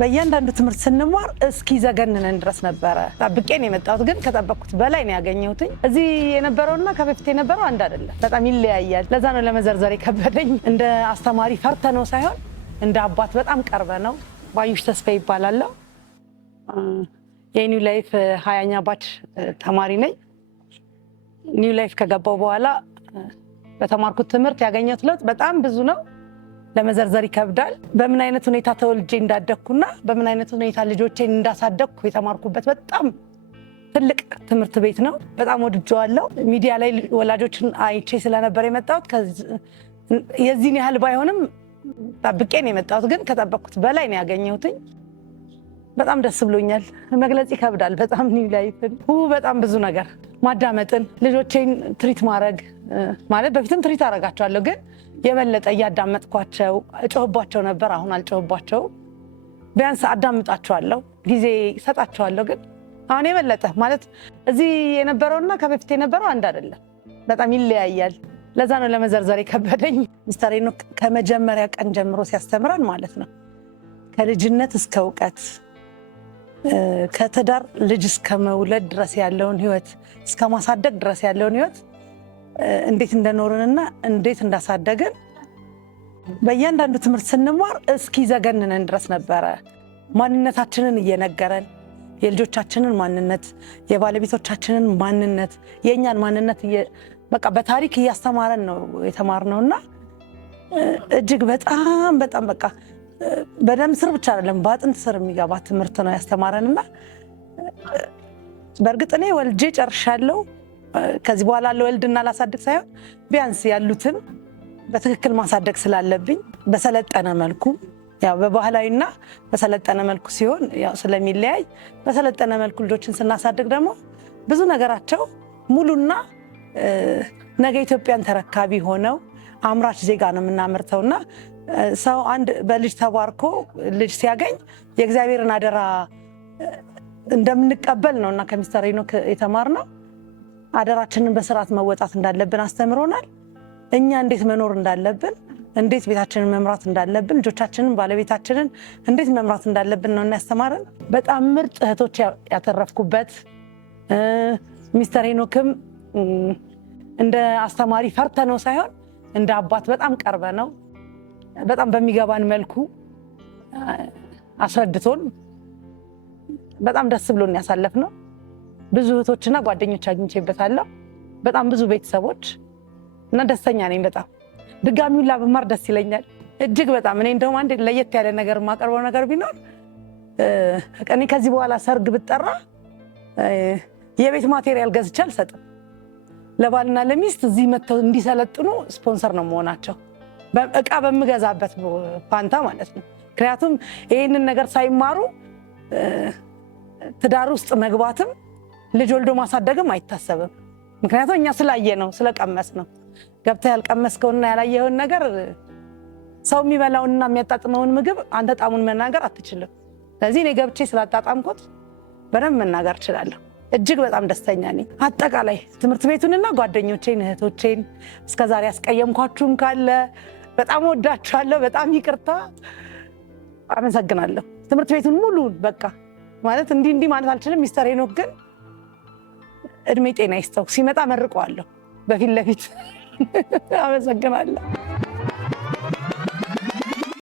በእያንዳንዱ ትምህርት ስንማር እስኪ ዘገንነን ድረስ ነበረ። ጠብቄን የመጣሁት ግን ከጠበቅኩት በላይ ነው ያገኘሁት። እዚህ የነበረውና ከበፊት የነበረው አንድ አይደለም፣ በጣም ይለያያል። ለዛ ነው ለመዘርዘር የከበደኝ። እንደ አስተማሪ ፈርተነው ሳይሆን እንደ አባት በጣም ቀርበ ነው። ባዩሽ ተስፋ ይባላለሁ። የኒው ላይፍ 20ኛ ባች ተማሪ ነኝ። ኒው ላይፍ ከገባው በኋላ በተማርኩት ትምህርት ያገኘሁት ለውጥ በጣም ብዙ ነው። ለመዘርዘር ይከብዳል። በምን አይነት ሁኔታ ተወልጄ እንዳደግኩና በምን አይነት ሁኔታ ልጆቼን እንዳሳደግኩ የተማርኩበት በጣም ትልቅ ትምህርት ቤት ነው። በጣም ወድጄዋለሁ። ሚዲያ ላይ ወላጆችን አይቼ ስለነበር የመጣሁት የዚህን ያህል ባይሆንም ጠብቄን የመጣሁት ግን ከጠበቅኩት በላይ ነው ያገኘሁት። በጣም ደስ ብሎኛል። መግለጽ ይከብዳል። በጣም ኒው ላይፍን በጣም ብዙ ነገር ማዳመጥን፣ ልጆቼን ትሪት ማድረግ ማለት በፊትም ትሪት አደርጋቸዋለሁ ግን የበለጠ እያዳመጥኳቸው እጮህባቸው ነበር። አሁን አልጮህባቸው፣ ቢያንስ አዳምጣቸዋለሁ፣ ጊዜ ሰጣቸዋለሁ። ግን አሁን የበለጠ ማለት እዚህ የነበረውና ከበፊት የነበረው አንድ አይደለም፣ በጣም ይለያያል። ለዛ ነው ለመዘርዘር የከበደኝ። ሚስተር ሄኖክ ከመጀመሪያ ቀን ጀምሮ ሲያስተምረን ማለት ነው ከልጅነት እስከ እውቀት ከትዳር ልጅ እስከ መውለድ ድረስ ያለውን ህይወት እስከ ማሳደግ ድረስ ያለውን ህይወት እንዴት እንደኖርንና እንዴት እንዳሳደግን በእያንዳንዱ ትምህርት ስንማር እስኪ ዘገንነን ድረስ ነበረ። ማንነታችንን እየነገረን የልጆቻችንን ማንነት፣ የባለቤቶቻችንን ማንነት፣ የእኛን ማንነት በቃ በታሪክ እያስተማረን ነው የተማርነውና እጅግ በጣም በጣም በቃ በደም ስር ብቻ አይደለም በአጥንት ስር የሚገባ ትምህርት ነው ያስተማረንና በእርግጥ እኔ ወልጄ ጨርሻለሁ። ከዚህ በኋላ ለወልድና ላሳድግ ሳይሆን ቢያንስ ያሉትን በትክክል ማሳደግ ስላለብኝ በሰለጠነ መልኩ ያው በባህላዊና በሰለጠነ መልኩ ሲሆን ያው ስለሚለያይ በሰለጠነ መልኩ ልጆችን ስናሳድግ ደግሞ ብዙ ነገራቸው ሙሉና ነገ ኢትዮጵያን ተረካቢ ሆነው አምራች ዜጋ ነው የምናመርተውና ሰው አንድ በልጅ ተባርኮ ልጅ ሲያገኝ የእግዚአብሔርን አደራ እንደምንቀበል ነውና ከሚስተር ሄኖክ የተማርነው አደራችንን በስርዓት መወጣት እንዳለብን አስተምሮናል። እኛ እንዴት መኖር እንዳለብን፣ እንዴት ቤታችንን መምራት እንዳለብን፣ ልጆቻችንን ባለቤታችንን እንዴት መምራት እንዳለብን ነው ያስተማረን። በጣም ምርጥ እህቶች ያተረፍኩበት ሚስተር ሄኖክም እንደ አስተማሪ ፈርተነው ሳይሆን እንደ አባት በጣም ቀርበ ነው በጣም በሚገባን መልኩ አስረድቶን በጣም ደስ ብሎን ያሳለፍነው። ብዙ እህቶችና ጓደኞች አግኝቼበታለሁ። በጣም ብዙ ቤተሰቦች እና ደስተኛ ነኝ። በጣም ድጋሚውን ላብማር ደስ ይለኛል እጅግ በጣም። እኔ እንደውም አንድ ለየት ያለ ነገር የማቀርበው ነገር ቢኖር እኔ ከዚህ በኋላ ሰርግ ብጠራ የቤት ማቴሪያል ገዝቼ አልሰጥም። ለባልና ለሚስት እዚህ መጥተው እንዲሰለጥኑ ስፖንሰር ነው መሆናቸው እቃ በምገዛበት ፋንታ ማለት ነው። ምክንያቱም ይህንን ነገር ሳይማሩ ትዳር ውስጥ መግባትም ልጅ ወልዶ ማሳደግም አይታሰብም። ምክንያቱም እኛ ስላየ ነው ስለቀመስ ነው። ገብተህ ያልቀመስከውና ያላየውን ነገር ሰው የሚበላውንና የሚያጣጥመውን ምግብ አንተ ጣሙን መናገር አትችልም። ስለዚህ እኔ ገብቼ ስላጣጣምኩት በደንብ መናገር እችላለሁ። እጅግ በጣም ደስተኛ ነኝ። አጠቃላይ ትምህርት ቤቱንና ጓደኞቼን እህቶቼን እስከዛሬ ያስቀየምኳችሁም ካለ በጣም ወዳችኋለሁ። በጣም ይቅርታ፣ አመሰግናለሁ። ትምህርት ቤቱን ሙሉ በቃ ማለት እንዲህ ማለት አልችልም። ሚስተር ሄኖክ ግን እድሜ ጤና ይስጠው። ሲመጣ መርቀዋለሁ በፊት ለፊት። አመሰግናለሁ።